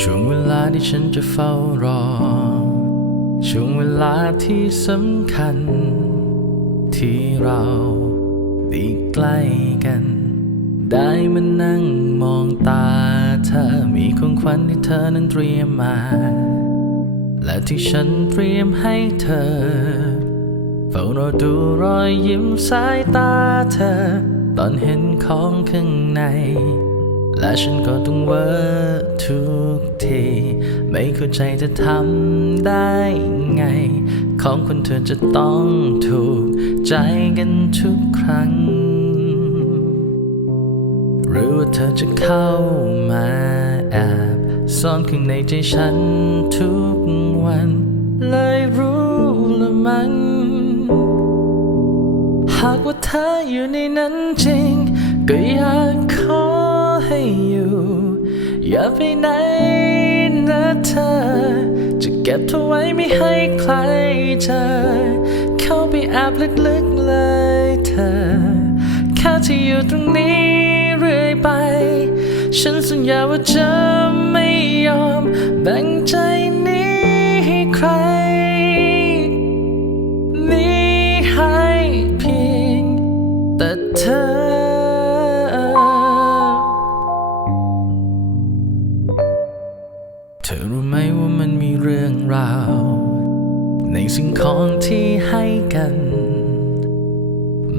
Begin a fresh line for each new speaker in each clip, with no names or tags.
ช่วงเวลาที่ฉันจะเฝ้ารอ ช่วงเวลาที่สำคัญ ที่เราได้ใกล้กัน ได้มานั่งมองตาเธอมีของขวัญที่เธอนั้นเตรียมมา และที่ฉันเตรียมให้เธอ เฝ้ารอดูรอยยิ้มสายตาเธอ ตอนเห็นของข้างใน และฉันก็ต้องเวอร์ทุกที ไม่เข้าใจจะทำได้ไง ของคนเธอจะต้องถูกใจกันทุกครั้ง หรือว่าเธอจะเข้ามาแอบซ่อนข้างในใจฉันทุกวัน เลยรู้ละมั้งหากว่าเธออยู่ในนั้นจริง ก็อยากขอให้อยู่ อย่าไปไหนนะเธอ จะเก็บเธอไว้ไม่ให้ใครเจอ เข้าไปแอบลึกๆเลยเธอ แค่ที่อยู่ตรงนี้เรื่อยไป ฉันสัญญาว่าจะไม่ยอมแบ่งใจนี้ให้ใคร เธอรู้ไหมว่ามันมีเรื่องราว ในสิ่งของที่ให้กัน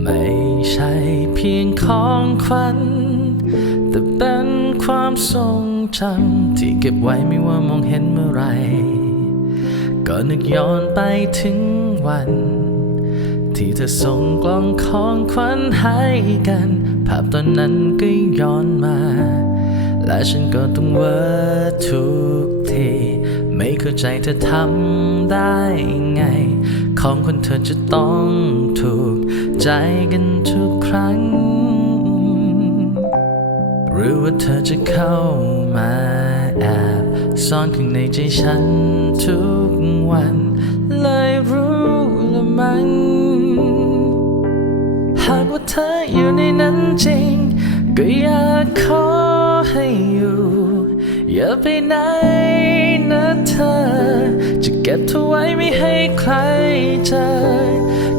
ไม่ใช่เพียงของขวัญ แต่เป็นความทรงจำที่เก็บไว้ไม่ว่ามองเห็นเมื่อไหรก็นึกย้อนไปถึงวัน ที่เธอส่งกล่องของขวัญให้กัน ภาพตอนนั้นก็ย้อนมา และฉันก็ต้องเวอร์ทุก ที ไม่เข้าใจเธอทำได้ไง ของคนเธอจะต้องถูกใจกันทุกครั้ง หรือว่าเธอจะเข้ามาแอบซ่อนข้างในใจฉันทุกวัน เลยรู้ละมั้งหากว่าเธออยู่ในนั้นจริง ก็อยากขอให้อยู่ อย่าไปไหน นะเธอ จะเก็บเธอไว้ไม่ให้ใครเจอ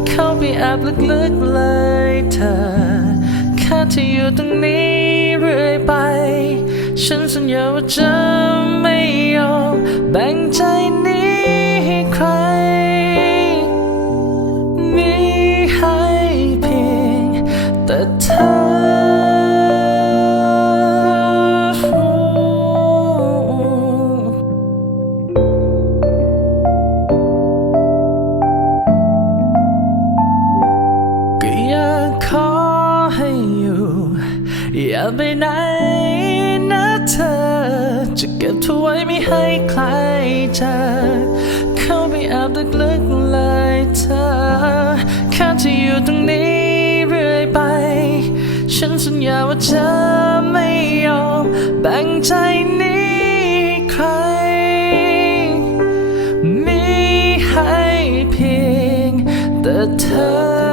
เข้าไปแอบลึกๆเลยเธอ แค่ที่อยู่ตรงนี้เรื่อยไป ฉันสัญญาว่าจะไม่ยอมแบ่งใจนี้ ไปไหนนะเธอ จะเก็บเธอไว้ไม่ให้ใครเจอเข้าไปแอบลึกๆเลยเธอแค่ที่อยู่ตรงนี้เรื่อยไป ฉันสัญญาว่าจะไม่ยอมแบ่งใจนี้ใคร มีให้เพียงแต่เธอ